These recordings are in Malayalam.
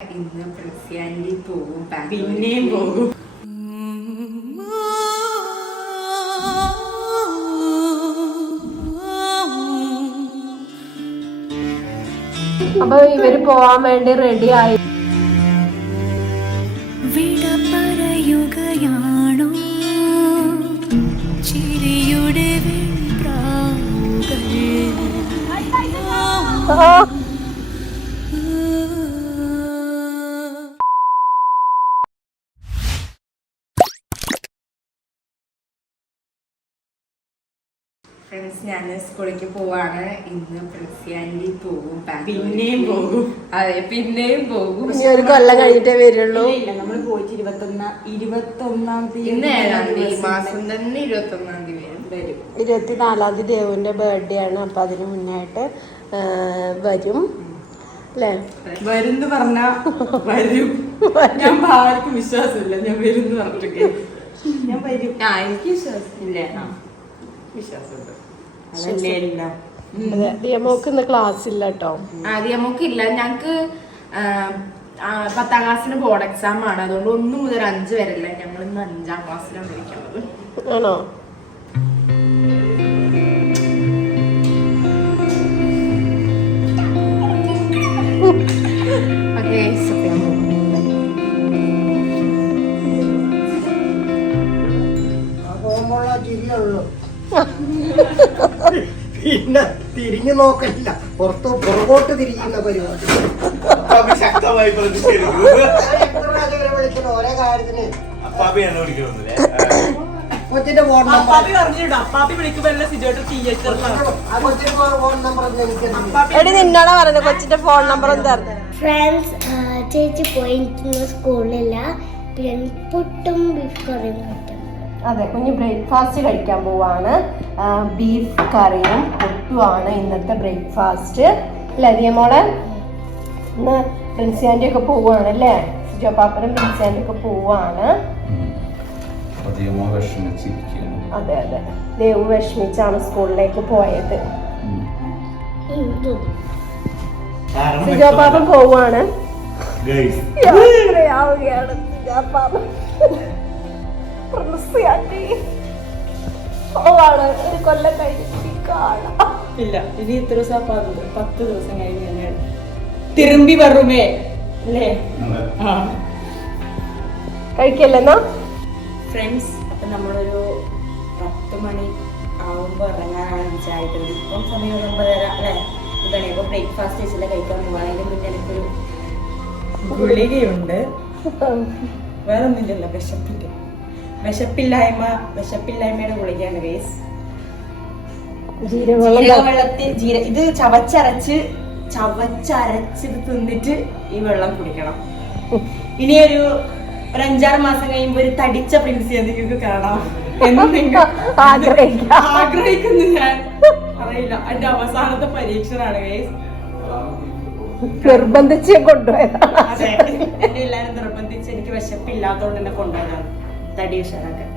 ഇന്ന് പ്രസ്യാൻഡി പോകും, പിന്നെയും പോകും. അപ്പൊ ഇവര് പോവാൻ വേണ്ടി റെഡി ആയി. വിട പറയുകയാണോ ചിരിയുടെ ഫ്രണ്ട്സ്, ഞാൻ സ്കൂളിലേക്ക് പോവാണ്. ഇന്ന് പ്രസ്യാൻഡി പോകും, പിന്നെയും പോകും. അതെ, പിന്നെയും പോകും. ഇനി ഒരു കൊല്ലം കഴിഞ്ഞിട്ടേ വരുള്ളൂ. ഇല്ല, നമ്മൾ പോയിട്ട് 21-ാം തീയതി. ഇന്ന് 7-ാം തീയതി, ഈ മാസം തന്നെ 21-ാം തീയതി വരും. 24-ാം തീയതി ദേവുവിന്റെ ബർത്ത്ഡേ ആണ്. അപ്പൊ അതിന് മുന്നായിട്ട് വരും അല്ലേ? വരും പറഞ്ഞ വരും. ഞാൻ ആർക്കും വിശ്വാസമില്ല. ഞാൻ വരും പറഞ്ഞിട്ടൊക്കെ ഞാൻ വരും. എനിക്ക് വിശ്വാസമില്ല. വിശ്വാസമുണ്ട്. അതല്ലേ എല്ലാം. അതെ, ദിയമോക്ക് ഇന്ന് ക്ലാസ് ഇല്ല കേട്ടോ. നമുക്കില്ല. ഞങ്ങക്ക് 10ാം ക്ലാസ്സിന് ബോർഡ് എക്സാം ആണ്. അതുകൊണ്ട് 1 മുതൽ 5 വരെ അല്ല. ഞങ്ങൾ ഇന്ന് 5ാം ക്ലാസ്സിലാണ് ഇരിക്കുന്നത്. ആണോ? പിന്നെ തിരിഞ്ഞു നോക്കല്ല, പുറകോട്ട് തിരിയുന്ന പരിപാടി ശക്തമായി വിളിക്കണം ഓരോ കാര്യത്തിന്. കൊച്ചിന്റെ ഫോൺ എടി നിന്നോടാ പറഞ്ഞ കൊച്ചിന്റെ ഫോൺ നമ്പർ എന്താ? ഫ്രണ്ട്സ്, ചേച്ചി പോയിട്ട് സ്കൂളിലില്ല. പിന്നെ പുട്ടും ബീഫ് കറിയും കിട്ടും. അതെ, കുഞ്ഞ് ബ്രേക്ക്ഫാസ്റ്റ് കഴിക്കാൻ പോവാണ്. ബീഫ് കറിയും പുട്ടുമാണ് ഇന്നത്തെ ബ്രേക്ക്ഫാസ്റ്റ് അല്ലേ ദിയമോളെ? ഇന്ന് പ്രിൻസിയാൻ്റെ ഒക്കെ പോവാണ് അല്ലേ? ജോപ്പാപ്പനും പ്രിൻസിയാൻ്റെ ഒക്കെ പോവാണ്. അതെ അതെ, ദേവു വിഷമിച്ചാണ് സ്കൂളിലേക്ക് പോയത്. സിജോപ്പാപ്പൻ പോവാണ്. യാത്രയാവുകയാണ് സിജോപ്പാപ്പൻ. ഒരു കൊല്ലം കഴിഞ്ഞിട്ട് കാണാം. ഇല്ല, ഇനി എത്ര ദിവസം? 10 ദിവസം കഴിഞ്ഞ് തിരുമ്പി വരുമേ അല്ലേ? കഴിക്കല്ലെന്നാ ഫ്രണ്ട്സ്. അപ്പൊ നമ്മളൊരു 10 മണി ആവുമ്പോ ഇറങ്ങാനാണ് വിചാരിക്കുന്നത്. ഇപ്പം സമയം 9:30 അല്ലേ? ഇതാണ്. ഇപ്പൊ ബ്രേക്ക്ഫാസ്റ്റ് വെച്ചില്ല കഴിക്കാൻ പോവാണ്. അതിന് മുന്നേ എനിക്കൊരു ഗുളികയുണ്ട്. വേറെ ഒന്നുമില്ലല്ലോ, വിശപ്പില്ലായ്മയുടെ ഗുളികയാണ് ഗൈസ്. ജീരകവെള്ളത്തിൽ ഇത് ചവച്ചരച്ച് ഇത് തിന്നിട്ട് ഈ വെള്ളം കുടിക്കണം. ഇനി ഒരു 5-6 മാസം കഴിയുമ്പോ ഒരു തടിച്ച പ്രിൻസിയെ നിങ്ങൾക്ക് കാണാം എന്ന് നിങ്ങൾ ആഗ്രഹിക്കുന്നു. ഞാൻ അറിയില്ല, എന്റെ അവസാനത്തെ പരീക്ഷണാണ് ഗൈസ്. നിർബന്ധിച്ച് കൊണ്ടുപോയതാണ്. അതെ, എന്നെ എല്ലാരും നിർബന്ധിച്ച്. എനിക്ക് വിശപ്പില്ലാത്തോണ്ട് എന്നെ കൊണ്ടുപോയതാണ്. തടി ഉഷാറാക്കാൻ.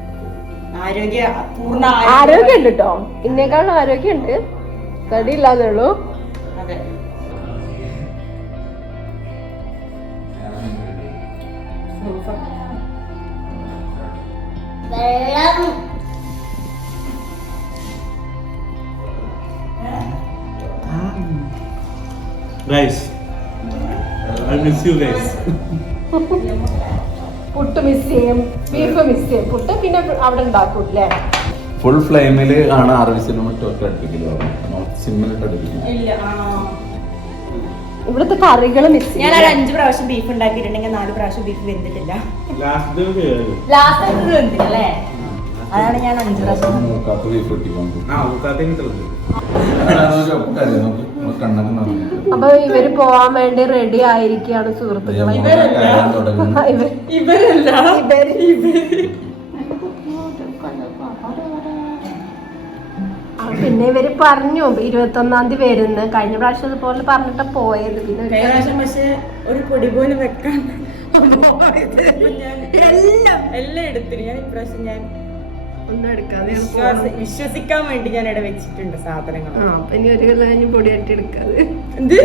പൂർണ്ണ ആരോഗ്യം ഉണ്ട് കേട്ടോ. ഇന്നേക്കാളും ആരോഗ്യമുണ്ട്, തടി ഇല്ലാന്നേ ഉള്ളൂ. അതെ. വെള്ളം Guys, I miss you guys. Puttu miss ചെയ്യും, ബീഫ് മിസ് ചെയ്യും. പുട്ട് പിന്നെ അവിടെ ഉണ്ടാക്കും അല്ലേ? ഫുൾ ഫ്ലെയിമിൽ ആണ് 6 വിസിലും മറ്റൊക്കെ അടുപ്പിക്കലോ? സിമ്മിലിട്ട് അടുപ്പിക്കില്ല. ഇല്ല. ഇവിടുത്തെ കറികൾ മിസ് ചെയ്യും. ഞാൻ 5 പ്രാവശ്യം ബീഫ് ഉണ്ടാക്കിയിട്ടുണ്ടെങ്കിൽ 4 പ്രാവശ്യം ബീഫ് വെന്തിട്ടില്ല. ലാസ്റ്റ് വെന്തില്ല അല്ലേ? അതാണ് ഞാൻ 5 പ്രാവശ്യം മൂക്കാത്ത ബീഫ് കിട്ടിക്കൊണ്ട്. അപ്പൊ ഇവര് പോവാൻ വേണ്ടി റെഡി ആയിരിക്കുകയാണ് സുഹൃത്തുക്കളെ. പിന്നെ ഇവര് പറഞ്ഞു 21-ാം തീയതി വരുന്നു. കഴിഞ്ഞ പ്രാവശ്യം അതുപോലെ പറഞ്ഞിട്ട് പോയത്. പിന്നെ കഴിഞ്ഞ പ്രാവശ്യം പക്ഷെ ഒരു പൊടി പോലും വെക്കാൻ എല്ലാം എടുത്തിട്ട് ഞാൻ ഇപ്രാവശ്യം ഞാൻ ഒന്നും എടുക്കാതെ വിശ്വസിക്കാൻ വേണ്ടി ഞാൻ ഇവിടെ വെച്ചിട്ടുണ്ട് സാധനങ്ങൾ. അപ്പൊ ഇനി ഒരു കൊല്ലം കഴിഞ്ഞ് പൊടി തട്ടി എടുക്കാതെ. എന്ത്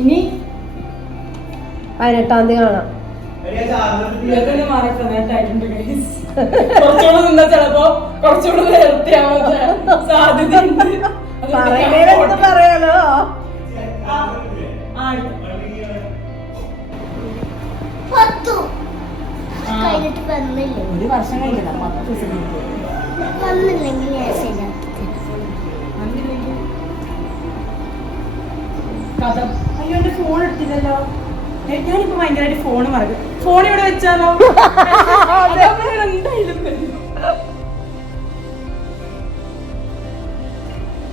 ഇനി 18-ാം തീയതി കാണാം. ഇതൊക്കെ മാറി സമയത്തായിട്ടുണ്ട്. കുറച്ചുകൂടെ നിന്നാ ചിലപ്പോ കുറച്ചുകൂടെ നേരത്തെയാവാൻ സാധ്യതയുണ്ട്. പറയണേലെന്ത് പറയാലോ. കഴിഞ്ഞിട്ട് വന്നില്ലേ? ഒരു വർഷം കഴിഞ്ഞില്ല, 10 ദിവസം വന്നില്ലെങ്കിൽ ഞാൻ ശരിയാ. കഥ. അയ്യോ എന്റെ ഫോൺ എടുത്തില്ലല്ലോ. ഞാനിപ്പോ ഭയങ്കരമായിട്ട് ഫോൺ മറക്കും. ഫോൺ ഇവിടെ വെച്ചാലോ? എന്തായാലും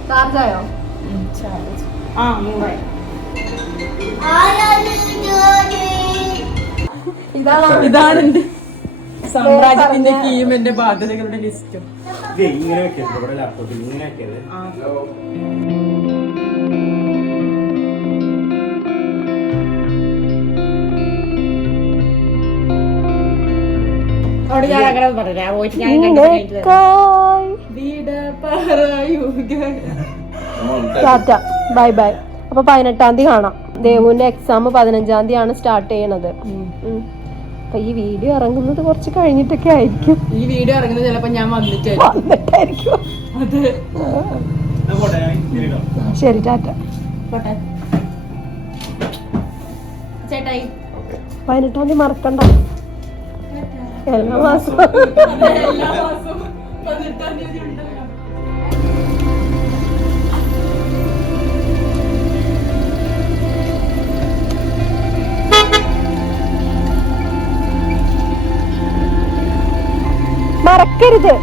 ചാർജായോ? 100. ഇതാണ് എന്റെ സാമ്രാജ്യത്തിന്റെ കീമിന്റെ ബാധ്യതകളുടെ ലിസ്റ്റും. ഇങ്ങനെ വെക്കരുത്, ഇവിടെ ലാപ്ടോപ്പിൽ ഇങ്ങനെ വെക്കരുത്. അവിടെ ഞാൻ അങ്ങനെ പറയാം. Tata, bye bye. അപ്പൊ 18-ാം തീയതി കാണാം. ദേവുവിന്റെ എക്സാം 15-ാം തീയതിയാണ് സ്റ്റാർട്ട് ചെയ്യണത്. അപ്പൊ ഈ വീഡിയോ ഇറങ്ങുന്നത് കുറച്ച് കഴിഞ്ഞിട്ടൊക്കെ ആയിരിക്കും. ഈ വീഡിയോ ഇറങ്ങുന്നത് ചിലപ്പോ ഞാൻ വന്നിട്ടായിരിക്കും. അതെ. ശരി, ടാറ്റ. ചേട്ടായി 18-ാം തീയതി മറക്കണ്ട. എല്ലാ മാസവും എല്ലാ മാസവും 18-ാം തീയതി ഉണ്ടല്ലോ. മറക്കരുത്.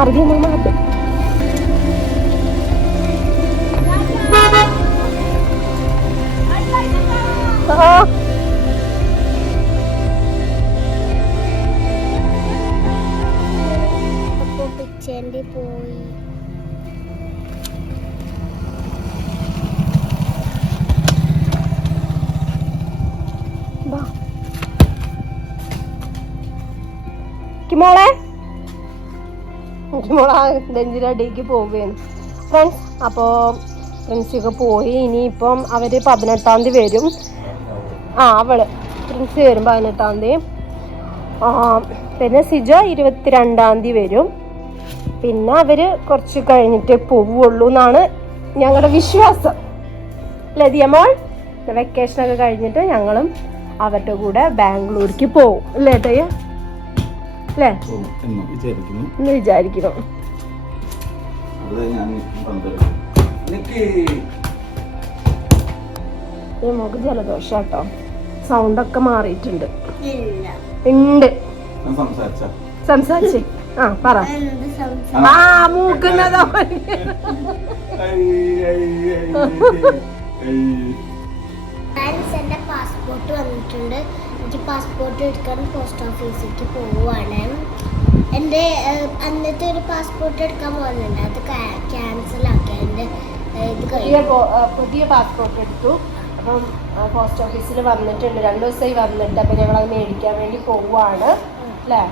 അറിയുന്ന പിച്ചേണ്ടി പോയി. മോളെ ബെഞ്ചിന്റെ അടിയിലേക്ക് പോവുകയാണ് ഫ്രണ്ട്സ്. അപ്പോൾ ഫ്രണ്ട്സൊക്കെ പോയി. ഇനിയിപ്പം അവര് 18-ാം തീയതി വരും. അവള് ഫ്രണ്ട്സ് വരും 18-ാം തീയതി. പിന്നെ സിജ 22-ാം തീയതി വരും. പിന്നെ അവര് കുറച്ച് കഴിഞ്ഞിട്ടേ പോവുള്ളൂ എന്നാണ് ഞങ്ങളുടെ വിശ്വാസം. ലതിയമോൾ വെക്കേഷനൊക്കെ കഴിഞ്ഞിട്ട് ഞങ്ങളും അവരുടെ കൂടെ ബാംഗ്ലൂർക്ക് പോവും. അല്ലേ ടയ്യ? അല്ലേ എന്ന് വിചാരിക്കുന്നു. നമുക്ക് ജലദോഷം കേട്ടോ. സൗണ്ടൊക്കെ മാറിയിട്ടുണ്ട്. ഉണ്ട്. സംസാരിച്ചേ. പറ. മൂക്കുന്നതോ. എന്റെ പാസ്പോർട്ട് വന്നിട്ടുണ്ട്. എനിക്ക് പാസ്പോർട്ട് എടുക്കാൻ പോസ്റ്റ് ഓഫീസിലേക്ക് പോവുകയാണ്. എൻ്റെ അന്നത്തെ ഒരു പാസ്പോർട്ട് എടുക്കാൻ പോകുന്നുണ്ട്. അത് ക്യാൻസൽ ആക്കി. എൻ്റെ ഇത് പുതിയ പാസ്പോർട്ട് എടുത്തു. അപ്പം പോസ്റ്റ് ഓഫീസിൽ വന്നിട്ടുണ്ട്. 2 ദിവസമായി വന്നിട്ട്. അപ്പം ഞങ്ങളത് മേടിക്കാൻ വേണ്ടി പോവുകയാണ്. അല്ലേ?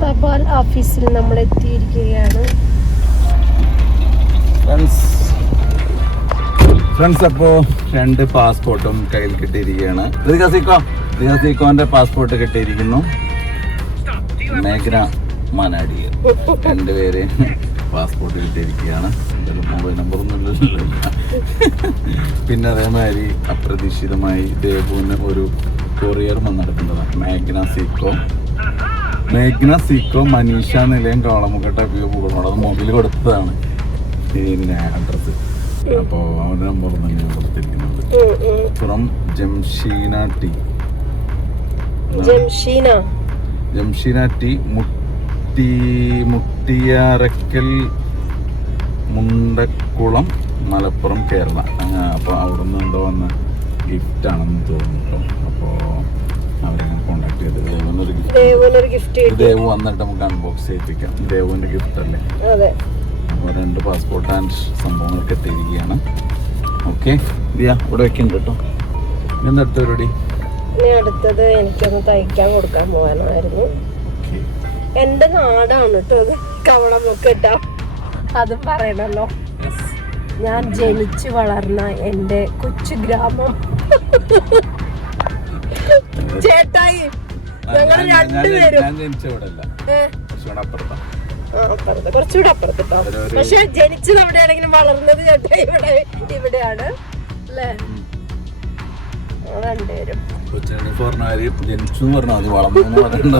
തപാൽ ഓഫീസിൽ നമ്മൾ എത്തിയിരിക്കുകയാണ്. ഫ്രണ്ട്സ്, അപ്പോൾ 2 പാസ്പോർട്ടും കയ്യിൽ കിട്ടിയിരിക്കുകയാണ്. റിയാസിക്കോന്റെ പാസ്പോർട്ട് കിട്ടിയിരിക്കുന്നു. മേഘന മനാഡിയ 2 പേര് പാസ്പോർട്ട് കിട്ടിയിരിക്കുകയാണ്. മൊബൈൽ നമ്പറൊന്നും ഇല്ലല്ലോ. പിന്നെ അതേമാതിരി അപ്രതീക്ഷിതമായി ദേവുവിന് ഒരു കൊറിയർ വന്നെടുക്കുന്നതാണ്. മേഘ്ന സീക്കോ മനീഷ നിലയം കാളമുക്കട്ട പൂക്കോട്. അത് മൊബൈൽ കൊടുത്തതാണ് പിന്നെ അഡ്രസ്സ്. അപ്പോൾ അവരുടെ നമ്പർ തന്നെയാണ് കൊടുത്തിരിക്കുന്നത്. From Jamsheena T Muttiyarakkal Mundakkulam Malappuram Kerala. അപ്പോൾ അവിടെ നിന്ന് എന്തോ വന്ന ഗിഫ്റ്റാണെന്ന് തോന്നുന്നു. അപ്പോൾ അവരെ കോണ്ടാക്ട് കിട്ടിയത്. ദേവനൊരു ഗിഫ്റ്റ്. ദേവുനൊരു ഗിഫ്റ്റ് കിട്ടി. ദേവ് വന്നിട്ട് നമുക്ക് അൺബോക്സ് ചെയ്യിപ്പിക്കാം. ദേവുവിന്റെ ഗിഫ്റ്റ് അല്ലേ? അതെ. അപ്പോൾ 2 പാസ്പോർട്ട് ആൻഡ് സംഭവങ്ങളൊക്കെ എത്തിയിരിക്കുകയാണ്. ഓക്കെ ഇവിടെ വെക്കുന്നുണ്ട് കേട്ടോ. ഇനി അടുത്ത പരിപാടി? ഇനി അടുത്തത് എനിക്കൊന്ന് തയ്ക്കാൻ കൊടുക്കാൻ പോകാനായിരുന്നു. എന്റെ നാടാണ് കേട്ടോ അത്, കവളമൊക്കെ ഇട്ടോ, അതും പറയണല്ലോ. ഞാൻ ജനിച്ചു വളർന്ന എന്റെ കൊച്ചു ഗ്രാമം. ചേട്ടായി ഞങ്ങൾ രണ്ടുപേരും ഞാൻ ജനിച്ച ഇവിടെ അല്ല, കുറച്ചുകൂടെ അപ്പുറത്താണ്. കുറച്ചുകൂടെ അപ്പുറത്ത് കേട്ടോ. പക്ഷെ ജനിച്ചത് അവിടെയാണെങ്കിലും വളർന്നത് ചേട്ടാ ഇവിടെയാണ് അല്ലേ? രണ്ടുപേരും കൊച്ചിനെ പറഞ്ഞാൽ ജനിച്ചു എന്ന് പറഞ്ഞാൽ മതി, വളർന്നു പറയണ്ട.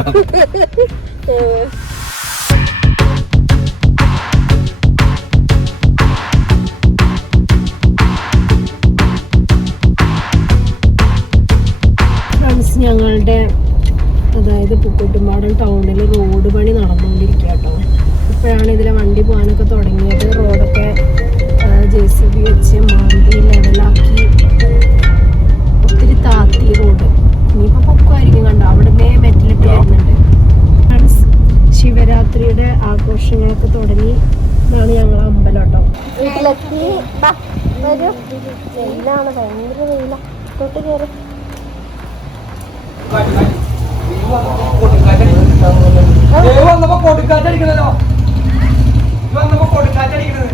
ഞങ്ങളുടെ അതായത് പൂക്കോട്ടുംപാടം ടൗണിൽ റോഡ് പണി നടന്നുകൊണ്ടിരിക്കുക കേട്ടോ. ഇപ്പോഴാണ് ഇതിലെ വണ്ടി പോകാനൊക്കെ തുടങ്ങിയത്. റോഡൊക്കെ JCB വെച്ച് മാന്തി ലെവലാക്കി ഒത്തിരി താത്തി റോഡ്. ഇനിയിപ്പോൾ പൊക്കമായിരിക്കും കണ്ടോ, അവിടെ മെറ്റിലിട്ട് വരുന്നുണ്ട്. ശിവരാത്രിയുടെ ആഘോഷങ്ങളൊക്കെ തുടങ്ങി. ഇതാണ് ഞങ്ങൾ അമ്പലം കേട്ടോ. വീട്ടിലെത്തി. വെയിലാണ്, ഭയങ്കര വെയിലാണ്. തൊട്ട് കയറി കൊടുക്കാറ്റടിക്കണല്ലോ. കൊടുക്കാറ്റടിക്കണത്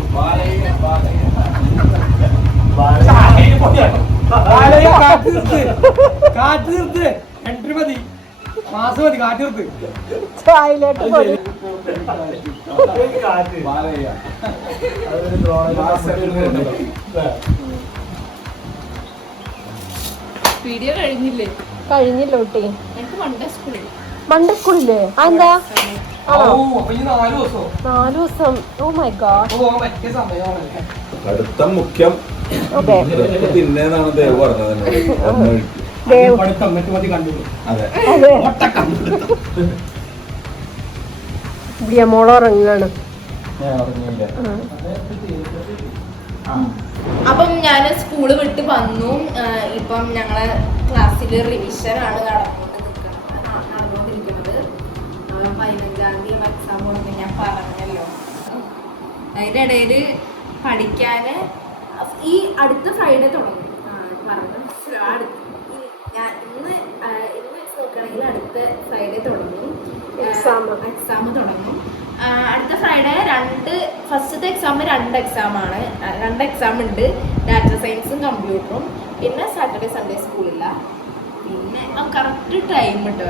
കാറ്റ് നിർത്ത്. എൻട്രി മതി, മാസം മതി. കാറ്റ് നിർത്ത്. ചായയിലോട്ട് പോയി. വീഡിയോ കഴിഞ്ഞില്ലേ? കഴിഞ്ഞില്ല കുട്ടി. എനിക്ക് മൺഡേ സ്കൂളില്ലേ? അതെന്താ? 4 ദിവസം. 4 ദിവസം. Oh my God. പറ്റിയ സമയമാണല്ലേ. അടുത്ത മുഖ്യം തിന്നേന്നാണ് ദേവ് പറഞ്ഞത്. മോള് ഉറങ്ങാണ്. അപ്പം ഞാൻ സ്കൂള് വിട്ട് വന്നു. ഇപ്പം ഞങ്ങളെ ക്ലാസ്സിൽ റിവിഷൻ ആണ് നടന്നുകൊണ്ടിരിക്കുന്നത്. 15-ാം തീയതി എക്സാം കൊടുക്കാൻ ഞാൻ പറഞ്ഞല്ലോ. അതിൻ്റെ ഇടയിൽ പഠിക്കാൻ ഈ അടുത്ത ഫ്രൈഡേ തുടങ്ങും പറഞ്ഞു. ഞാൻ ഇന്ന് നോക്കുകയാണെങ്കിൽ അടുത്ത ഫ്രൈഡേ തുടങ്ങും എക്സാം തുടങ്ങും. അടുത്ത ഫ്രൈഡേ ഫസ്റ്റത്തെ എക്സാം 2 എക്സാമാണ്. 2 എക്സാം ഉണ്ട്, ഡാറ്റ സയൻസും കമ്പ്യൂട്ടറും. പിന്നെ സാറ്റർഡേ സൺഡേ സ്കൂളില്ല. പിന്നെ കറക്റ്റ് ടൈം ഇട്ട്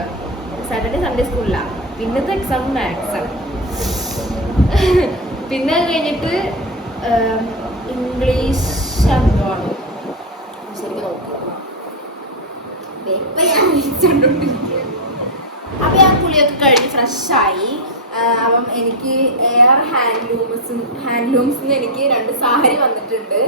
സാറ്റർഡേ സൺഡേ സ്കൂളില്ല. പിന്നത്തെ എക്സാം മാത്സാണ്. പിന്നെ അത് കഴിഞ്ഞിട്ട് ഇംഗ്ലീഷ് എന്തോ ആണ് ശരിക്കും നോക്കുക. അപ്പം ഞാൻ കുളിയൊക്കെ കഴിഞ്ഞ് ഫ്രഷായി. അപ്പം എനിക്ക് എയർ ഹാൻഡ്ലൂംസിന് എനിക്ക് 2 സാരി വന്നിട്ടുണ്ട്.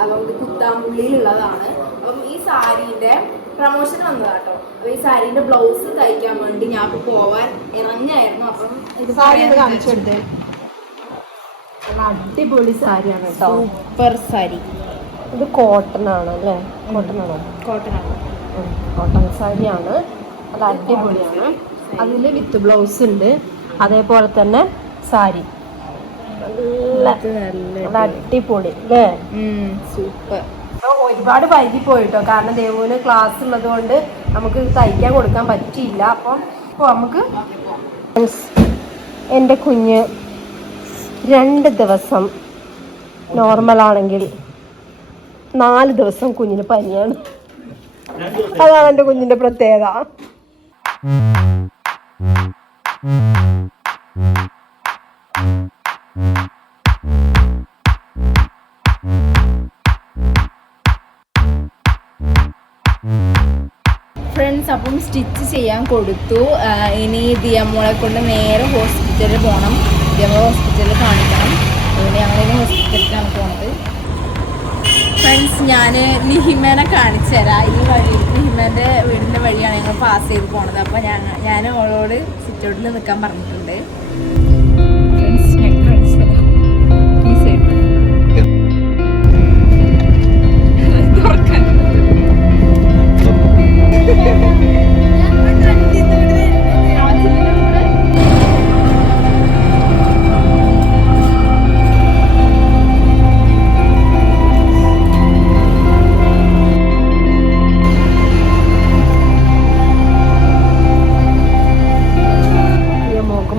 അപ്പം ഇത് കുത്താമ്പുള്ളിയിലുള്ളതാണ്. അപ്പം ഈ സാരീൻ്റെ പ്രമോഷൻ വന്നതാട്ടോ. അപ്പം ഈ സാരീൻ്റെ ബ്ലൗസ് തയ്ക്കാൻ വേണ്ടി ഞാൻ ഇപ്പോൾ പോവാൻ ഇറങ്ങിയായിരുന്നു. അപ്പം ഇത് സാരി കാണിച്ചു കൊടുത്തേ. അടിപൊളി സാരിയാണ് കേട്ടോ, സൂപ്പർ സാരി. ഇത് കോട്ടൺ ആണ് അല്ലേ? കോട്ടൺ ആണ്. കോട്ടൺ സാരിയാണ്. അത് അടിപൊളിയാണ്. അതിൽ വിത്ത് ബ്ലൗസ് ഉണ്ട്, അതേപോലെ തന്നെ സാരി നല്ല അടിപൊളി അല്ലേ? സൂപ്പർ. ഒരുപാട് വൈകി പോയിട്ടോ, കാരണം ദേവുവിന് ക്ലാസ് ഉള്ളത് കൊണ്ട് നമുക്ക് തയ്ക്കാൻ കൊടുക്കാൻ പറ്റിയില്ല. അപ്പം നമുക്ക് എൻ്റെ കുഞ്ഞ് 2 ദിവസം നോർമലാണെങ്കിൽ 4 ദിവസം കുഞ്ഞിന് പനിയാണ്. അതാണ് എൻ്റെ കുഞ്ഞിൻ്റെ പ്രത്യേകത. ഫ്രണ്ട്സ്, അപ്പം സ്റ്റിച്ച് ചെയ്യാൻ കൊടുത്തു. ഇനി ദിയമോളെ കൊണ്ട് നേരെ ഹോസ്പിറ്റലിൽ പോകണം. ദിയമോളെ ഹോസ്പിറ്റലിൽ കാണിക്കണം. അതുകൊണ്ട് ഞങ്ങളിനി ഹോസ്പിറ്റലിലാണ് പോണത്. ഫ്രണ്ട്സ്, ഞാൻ ലിഹിമേനെ കാണിച്ചു തരാം. ഈ വഴി ലിഹിമേൻ്റെ വീടിൻ്റെ വഴിയാണ് ഞങ്ങൾ പാസ് ചെയ്ത് പോണത്. അപ്പോൾ ഞാൻ അവളോട് സിറ്റൗട്ടിൽ നിൽക്കാൻ പറഞ്ഞിട്ടുണ്ട്. ഫ്രണ്ട്സ്, ഞാൻ കാണിച്ചു തരാം. ഈ സൈഡ് തുറക്കാൻ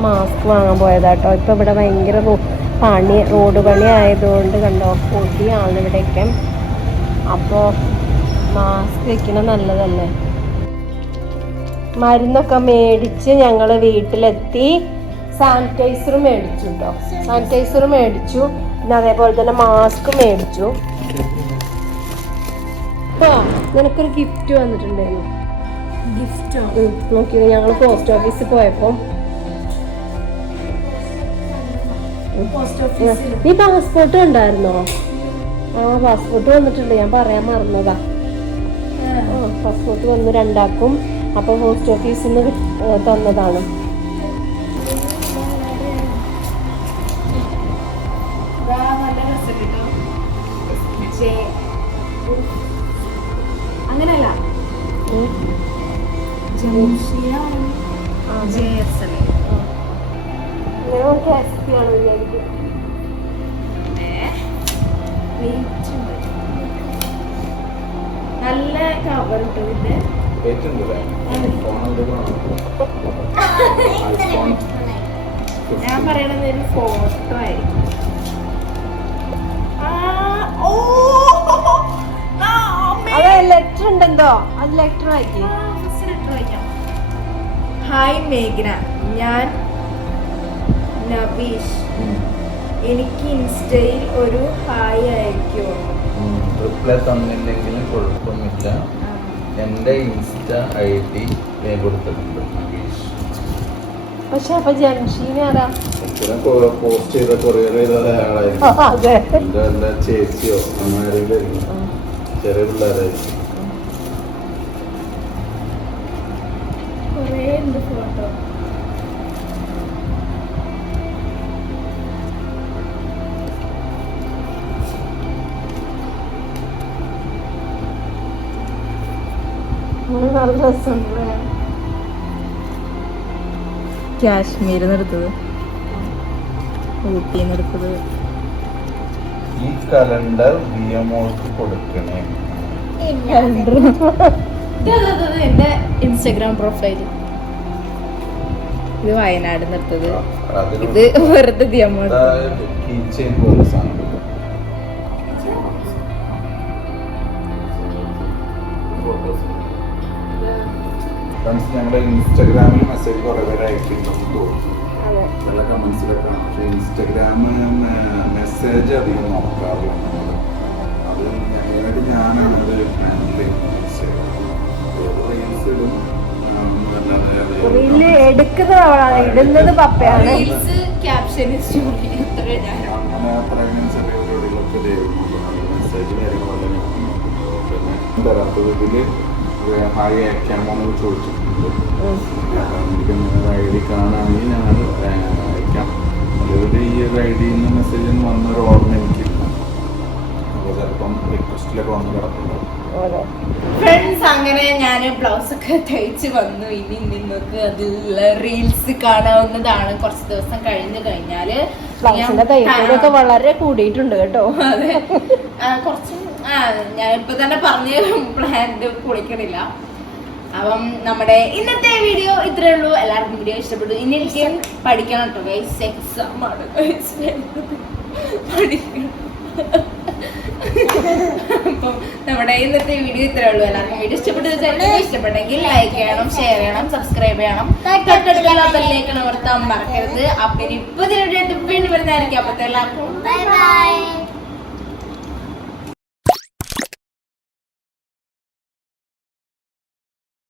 മാസ്ക് വാങ്ങാൻ പോയതാട്ടോ. ഇപ്പം ഇവിടെ ഭയങ്കര റോഡ് പണി ആയതുകൊണ്ട് കണ്ടോ പൊടിയാണ് ഇവിടെയൊക്കെ. അപ്പോൾ മാസ്ക് വെക്കണം നല്ലതല്ലേ. മരുന്നൊക്കെ മേടിച്ച് ഞങ്ങൾ വീട്ടിലെത്തി. സാനിറ്റൈസർ മേടിച്ചു കേട്ടോ. സാനിറ്റൈസർ മേടിച്ചു, പിന്നെ അതേപോലെ തന്നെ മാസ്ക് മേടിച്ചു. അപ്പോൾ നിനക്കൊരു ഗിഫ്റ്റ് വന്നിട്ടുണ്ടായിരുന്നു. ഗിഫ്റ്റോ? നോക്കിയത് ഞങ്ങൾ പോസ്റ്റ് ഓഫീസിൽ പോയപ്പോൾ നീ പാസ്പോർട്ട് ഉണ്ടായിരുന്നോ? പാസ്പോർട്ട് വന്നിട്ടുണ്ട്, ഞാൻ പറയാൻ മറന്നതാ. പാസ്പോർട്ട് വന്നു രണ്ടാക്കും. അപ്പോൾ പോസ്റ്റ് ഓഫീസിൽ നിന്ന് തന്നതാണ്. നല്ല രസം കേട്ടോ. അങ്ങനെയല്ല, ജംഷിയ JS അല്ലേ? നല്ല കവർ ഇട്ടു ഇതിന്റെ. ഞാൻ പറയണത് ഒരു ഫോട്ടോ ആയിരിക്കും. ലെറ്റർ ഉണ്ടെന്തോ, അത് ലെറ്റർ ആക്കി. ഹായ് മേഘന, ഞാൻ നബീഷ്. എനിക്ക് ഇൻസ്റ്റയിൽ ഒരു ഹായ് അയക്കുമോ? റിപ്ലൈ തന്നില്ലെങ്കിലും കുഴപ്പമില്ല. എൻ്റെ ഇൻസ്റ്റ ID കൊടുത്തിട്ടുണ്ട്. പക്ഷെ അപ്പൊ ജംഷീൻ ആരാ? പോസ്റ്റ് ചെയ്ത കൊറിയർ ചെയ്ത ആളായിരിക്കും. അതെ, എൻ്റെ ചേച്ചിയോ അമ്മമാരും ചെറിയ പിള്ളേരായിരിക്കും. കുറേ ഉണ്ട് ഫോട്ടോ. നല്ല രസമുണ്ട്. കാശ്മീരിൽ നിന്നെടുത്തത്, ഊട്ടിയിൽ നിന്നെടുത്തത്. ഈ കലണ്ടർ DMOക്ക് കൊടുക്കണേ. എന്റെ ഇൻസ്റ്റഗ്രാം പ്രൊഫൈൽ. ഇത് വയനാട് നിർത്തത്, ഇത് വെറുതെ കീച്ചെയിൻ പോലെ സാധനം. ഞങ്ങളുടെ ഇൻസ്റ്റാഗ്രാമിൽ മെസ്സേജ് കുറെ പേര് അയക്കുന്നുണ്ടെന്ന് തോന്നുന്നു. നല്ല കമന്റ്സിലൊക്കെ കാണാം. പക്ഷേ ഇൻസ്റ്റാഗ്രാം മെസ്സേജ് അധികം നോക്കാറില്ല. അത് മെയിനായിട്ട് ഞാനത് ഹാൻഡിൽ റീൽസ് ഇടും. ഇടുന്നത് പപ്പയാണ്. അങ്ങനെ പ്രഗ്നൻസി പരിപാടികളൊക്കെ മെസ്സേജ് കാര്യങ്ങളെല്ലാം പിന്നെ തരാത്തത് ഇതിൽ ഹായ് അയക്കാമോ എന്ന് ചോദിച്ചിട്ടുണ്ട്. എനിക്ക് ID കാണുകയാണെങ്കിൽ ഞാൻ അയക്കാം. അതുപോലെ ഈ ഒരു ID-യിൽ നിന്ന് മെസ്സേജിൽ നിന്ന് വന്നൊരു ഓർമ്മ എനിക്കില്ല. അപ്പോൾ ചിലപ്പം റിക്വസ്റ്റിലൊക്കെ വന്ന് കിടക്കുന്നുണ്ടാവും. ഫ്രണ്ട്സ്, അങ്ങനെ ഞാൻ ബ്ലൗസ് ഒക്കെ തയ്ച്ച് വന്നു. ഇനി നിങ്ങൾക്ക് അതിലുള്ള റീൽസ് കാണാവുന്നതാണ്. കുറച്ച് ദിവസം കഴിഞ്ഞു കഴിഞ്ഞാല് ബ്ലൗസിന്റെ തയ്യലൊക്കെ വളരെ കൂടിയിട്ടുണ്ട് കേട്ടോ. അതെ, കുറച്ച് ഞാൻ ഇപ്പൊ തന്നെ പറഞ്ഞ് പ്ലാന്റ് പൊളിക്കണില്ല. അപ്പം നമ്മുടെ ഇന്നത്തെ വീഡിയോ ഇത്രയേ ഉള്ളൂ. എല്ലാവർക്കും വീഡിയോ ഇഷ്ടപ്പെട്ടു. ഇനി എനിക്ക് പഠിക്കണം കേട്ടോ ഗൈസ്, എക്സാം ആണ്. പഠിക്കണം. അപ്പം നമ്മുടെ ഇന്നത്തെ വീഡിയോ ഇത്രയേ ഉള്ളൂ. എല്ലാവർക്കും വീഡിയോ ഇഷ്ടപ്പെട്ടെങ്കിൽ ലൈക്ക് ചെയ്യണം, ഷെയർ ചെയ്യണം, സബ്സ്ക്രൈബ് ചെയ്യണം, തൊട്ടടുത്തുള്ള ബെല്ലേക്ക് അമർത്താൻ മറക്കരുത്. അപ്പം ഇനി പുതിയ വീഡിയോ വീണ്ടും വരുന്നതായിരിക്കും. അപ്പത്തെ എല്ലാവർക്കും ബൈ ബൈ.